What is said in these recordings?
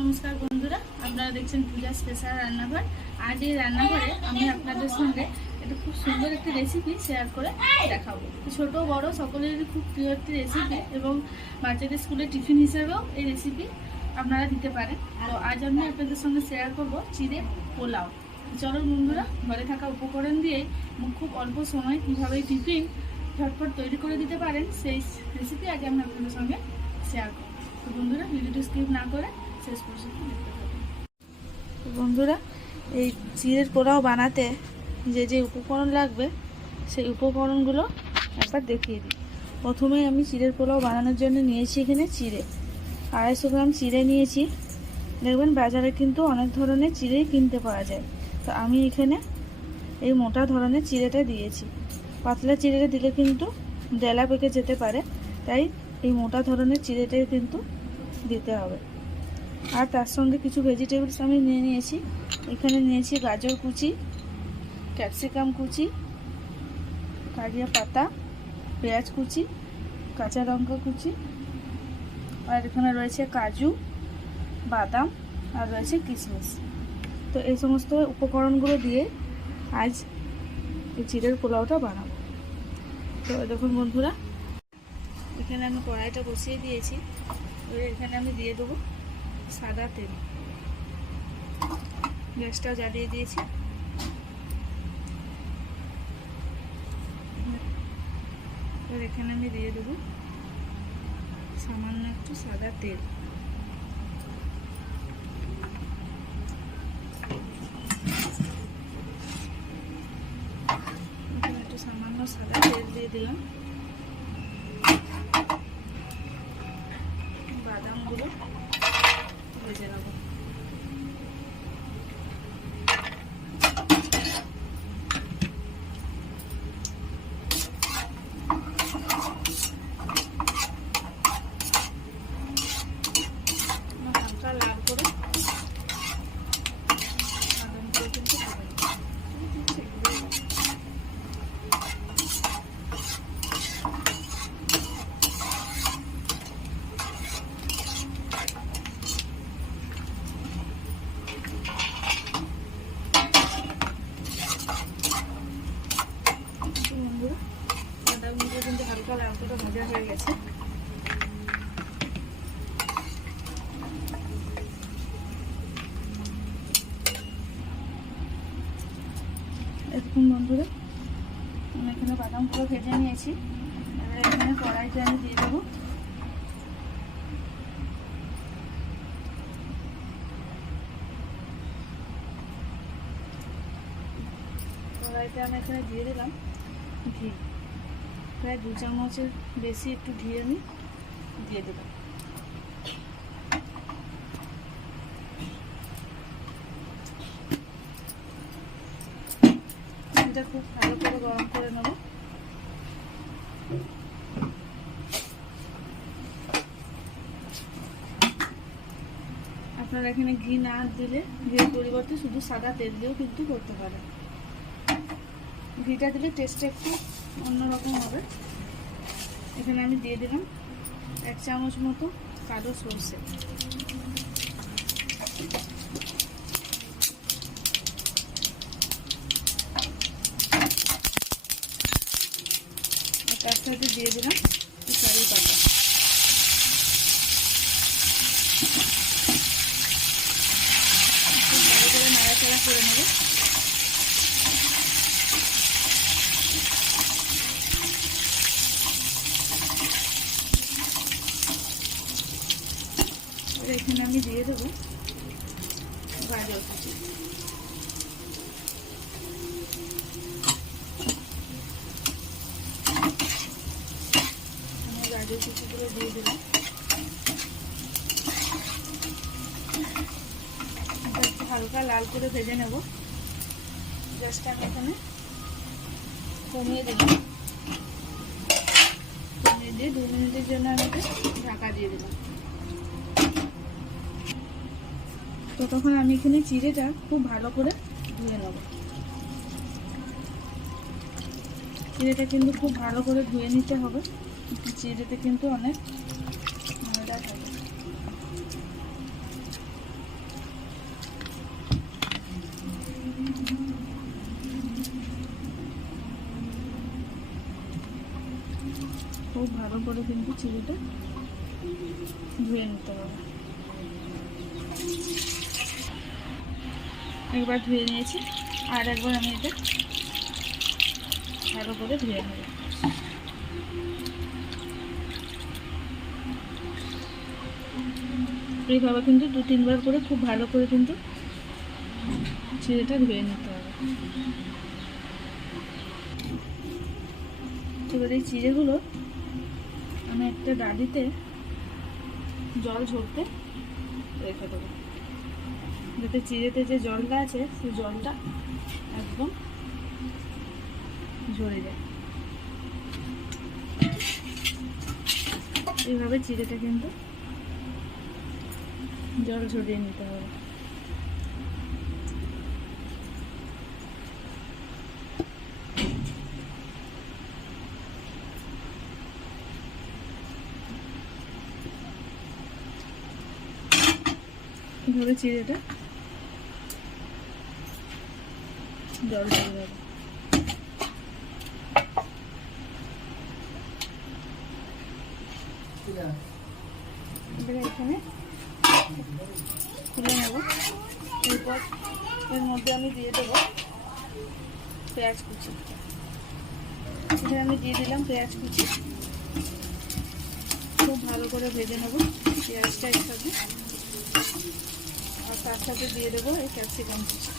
নমস্কার বন্ধুরা, আপনারা দেখছেন পূজা স্পেশাল রান্নাঘর। আজ এই রান্নাঘরে আমি আপনাদের সঙ্গে একটা খুব সুন্দর একটি রেসিপি শেয়ার করে দেখাবো। ছোট বড় সকলেরই খুব প্রিয় একটি রেসিপি এবং বাচ্চাদের স্কুলে টিফিন হিসেবেও এই রেসিপি আপনারা দিতে পারেন। তো আজ আমি আপনাদের সঙ্গে শেয়ার করব চিড়ে পোলাও। চলো বন্ধুরা, ঘরে থাকা উপকরণ দিয়ে খুব অল্প সময় কীভাবে টিফিন ঝটপট তৈরি করে দিতে পারেন সেই রেসিপি আজ আমি আপনাদের সঙ্গে শেয়ার করব। তো বন্ধুরা, ভিডিওটি স্কিপ না করে শেষ পর্যন্ত দেখতে থাকুন। বন্ধুরা, এই চিড়ের পোলাও বানাতে যে যে উপকরণ লাগবে সেই উপকরণগুলো একবার দেখিয়ে দিই। প্রথমেই আমি চিড়ের পোলাও বানানোর জন্য নিয়েছি এখানে চিড়ে 250 গ্রাম চিড়ে নিয়েছি। দেখবেন বাজারে কিন্তু অনেক ধরনের চিড়েই কিনতে পাওয়া যায়, তো আমি এখানে এই মোটা ধরনের চিড়েটা দিয়েছি। পাতলা চিড়েটা দিলে কিন্তু ডেলা পেকে যেতে পারে, তাই এই মোটা ধরনের চিড়েটাই কিন্তু দিতে হবে। আর তার সঙ্গে কিছু ভেজিটেবলস আমি নিয়ে নিয়েছি। এখানে নিয়েছি গাজর কুচি, ক্যাপসিকাম কুচি, কারিয়া পাতা, পেঁয়াজ কুচি, কাঁচা লঙ্কা কুচি, আর এখানে রয়েছে কাজু, বাদাম, আর রয়েছে কিশমিশ। তো এই সমস্ত উপকরণগুলো দিয়ে আজ এই চিড়ের পোলাওটা বানাবো। তো দেখুন বন্ধুরা, এখানে আমি কড়াইটা বসিয়ে দিয়েছি। এখানে আমি দিয়ে দেবো সাদা তেল। গ্যাসটাও জ্বালিয়ে দিয়েছি। এবার এখানে আমি দিয়ে দেবো সামান্য একটু সাদা তেল। এখানে একটু সামান্য সাদা তেল দিয়ে দিলাম। বাদামগুলো ভেজে নেব। হালকা লাল করে বাদামগুলো কিন্তু বাদামগুলো কিন্তু হালকা লাল করে ভাজা হয়ে গেছে। দেখুন বন্ধুরা, আমি এখানে বাদামগুলো ভেজে নিয়েছি। এবার এখানে কড়াইতে আমি দিয়ে দেবো আমি এখানে দিয়ে দিলাম ঘি। প্রায় 2 চামচের বেশি একটু ঘি আমি দিয়ে দেবো। এটা খুব ভালো করে গরম করে নেব। আপনারা এখানে ঘি না দিলে ঘির পরিবর্তে শুধু সাদা তেল দিয়েও কিন্তু করতে পারেন। ঘিটা দিলে টেস্টটা একটু অন্যরকম হবে। এখানে আমি দিয়ে দিলাম 1 চামচ মতো কালো সরষে। তার সাথে দিয়ে দিলাম কারি পাতা। খুব ভালো করে নাড়াচাড়া করে নেব। এখানে আমি দিয়ে দেবো গাজর কুচি। আমি গাজর কুচিগুলো দিয়ে দিলাম। একটু হালকা লাল করে ভেজে নেব। গ্যাসটা আমি এখানে কমিয়ে দিলাম। কমিয়ে দিয়ে 2 মিনিটের জন্য আমি ঢাকা দিয়ে দিলাম। তো তখন আমি এখানে চিড়েটা খুব ভালো করে ধুয়ে নেব। চিড়েটা কিন্তু খুব ভালো করে ধুয়ে নিতে হবে। চিড়েতে কিন্তু অনেক ময়লা থাকে। খুব ভালো করে কিন্তু চিড়েটা ধুয়ে নিতে হবে। একবার ধুয়ে নিয়েছি, আর একবার আমি এটা ভালো করে ধুয়ে নেব। এইভাবে কিন্তু 2-3 বার করে খুব ভালো করে কিন্তু চিড়েটা ধুয়ে নিতে হবে। এবার এই চিড়েগুলো আমি একটা ডালিতে জল ঝরতে রেখে দেবো, যাতে চিড়েতে যে জলটা আছে সেই জলটা একদম ঝরে যায়। এইভাবে চিড়েটা কিন্তু জল ঝরিয়ে নিতে হবে। এইভাবে চিড়েটা জল ঝরে যাবে। এখানে খুলে নেব। এরপর এর মধ্যে আমি দিয়ে দেবো পেঁয়াজ কুচি। এখানে আমি দিয়ে দিলাম পেঁয়াজ কুচি। খুব ভালো করে ভেজে নেব পেঁয়াজটা এর সাথে, আর তার সাথে দিয়ে দেবো এই ক্যাপসিকাম কুচি।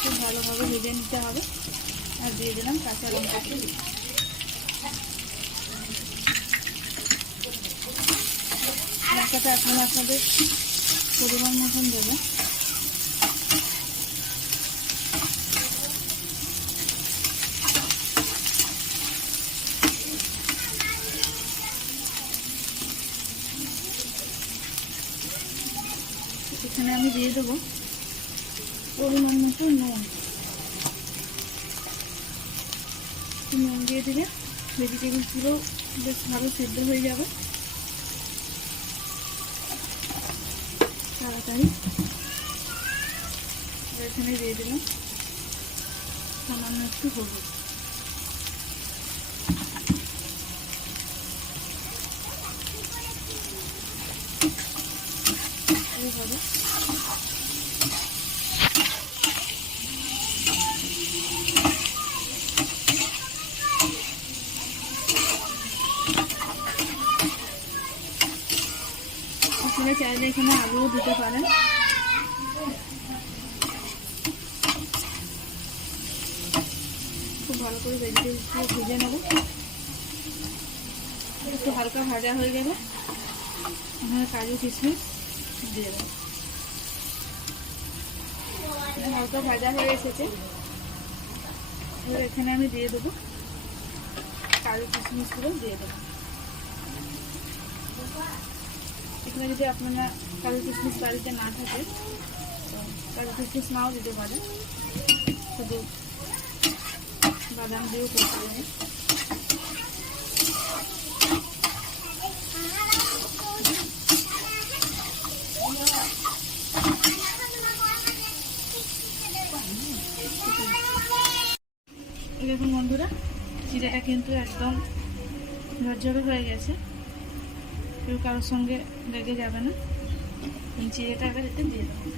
খুব ভালোভাবে ভেজে নিতে হবে। আর দিয়ে দিলাম কাঁচা লঙ্কা কুচি। লঙ্কাটা এখন আপনাদের পরিমাণ মতন দেবেন। এখানে আমি দিয়ে দেবো পরিমাণ মতো নুন। নুন দিয়ে দিলে ভেজিটেবলসগুলো বেশ ভালো সেদ্ধ হয়ে যাবে তাড়াতাড়ি। এখানে দিয়ে দিলাম সামান্য একটু হলুদ। এইভাবে আপনারা চাইলে এখানে আলুও দিতে পারেন। খুব ভালো করে ভেজিটেবলসগুলো ভেজে নেব। একটু হালকা ভাজা হয়ে গেলে এখানে কাজু কিশমিশ দিয়ে দেবো। হালকা ভাজা হয়ে এসেছে, এবার এখানে আমি দিয়ে দেবো কাজু কিশমিশগুলো দিয়ে দেবো। এখানে যদি আপনারা কাজু কিশমিশ বাড়িতে না থাকে তো কাজু কিশমিশ নাও দিতে পারেন, শুধু বাদাম দিয়েও করতে পারেন। দেখুন বন্ধুরা, চিড়েটা কিন্তু একদম ঝরঝরে হয়ে গেছে, কেউ কারোর সঙ্গে লেগে যাবে না। চিড়েটা এবার এতে দিয়ে দেবো।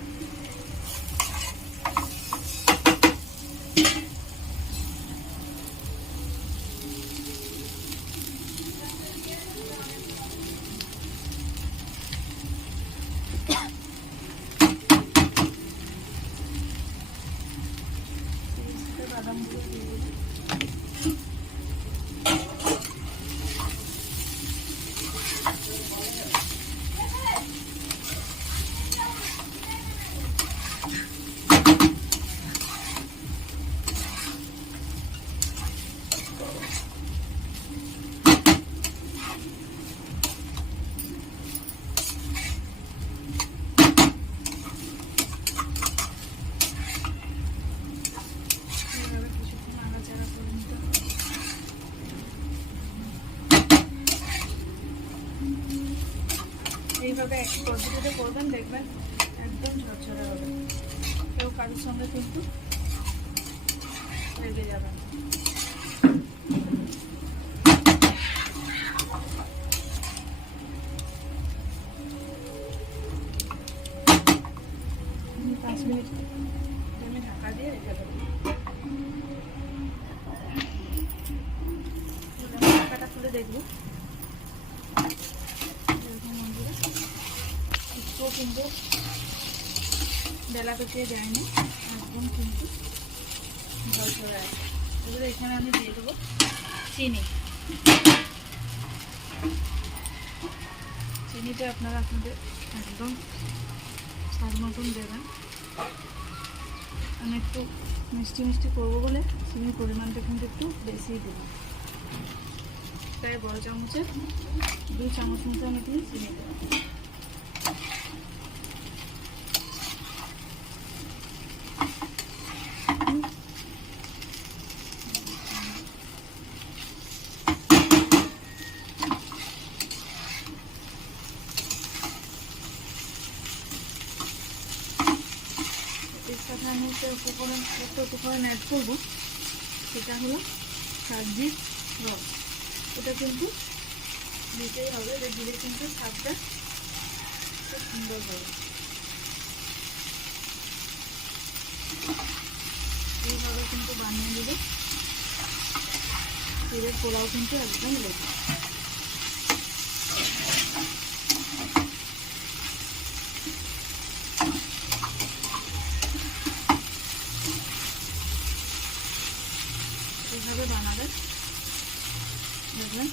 বাদামগুলো দিয়ে দেবো। এইভাবে এক পদ্ধতিতে করবেন, দেখবেন একদম ঝরঝরে হবে। কেউ কারোর সঙ্গে কিন্তু লেগে যাবে না। পাঁচ মিনিট আমি ঢাকা দিয়ে রেখে দেবো। ঢাকাটা খুলে দেখবো একটু কিন্তু বেলা পেঁচিয়ে যায়নি, একদম কিন্তু জল চলে আসে। এবারে এখানে আমি দিয়ে দেবো চিনি। চিনিটা আপনারা আপনাদের একদম স্বাদ মতন দেবেন। আমি একটু মিষ্টি মিষ্টি করবো বলে চিনির পরিমাণটা কিন্তু একটু বেশিই দেবো। প্রায় বড় চামচের 2 চামচ মতো আমি দিয়ে চিনি দেবো। এর সাথে আমি একটা উপকরণ অ্যাড করবো, সেটা হলো সবজির রস। এটা কিন্তু দিতেই হবে, এটা দিলে কিন্তু স্বাদটা খুব সুন্দর হবে। এইভাবে কিন্তু বানিয়ে দিলে চিড়ের পোলাও কিন্তু একদম রেডি। এইভাবে বানাবেন, দেখবেন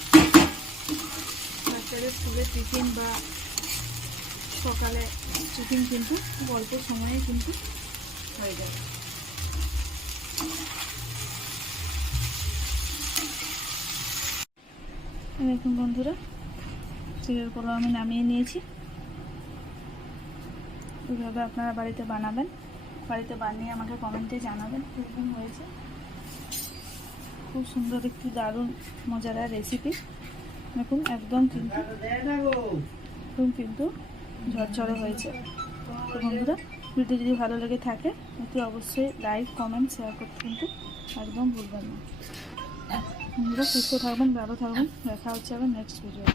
বাচ্চাদের স্কুলে টিফিন বা সকালে টিফিন কিন্তু খুব অল্প সময়ে কিন্তু হয়ে যাবে। দেখুন বন্ধুরা, চিড়ের পোলাও আমি নামিয়ে নিয়েছি। এইভাবে আপনারা বাড়িতে বানাবেন, বাড়িতে বানিয়ে আমাকে কমেন্টে জানাবেন কীরকম হয়েছে। খুব সুন্দর একটি দারুণ মজাদার রেসিপি। দেখুন একদম কিন্তু ঝরঝরে হয়েছে। তো বন্ধুরা, ভিডিও যদি ভালো লেগে থাকে অতি অবশ্যই লাইক কমেন্ট শেয়ার করতে কিন্তু একদম ভুলবেন না। বন্ধুরা সুস্থ থাকবেন, ভালো থাকবেন, দেখা হচ্ছে আবার নেক্সট ভিডিও।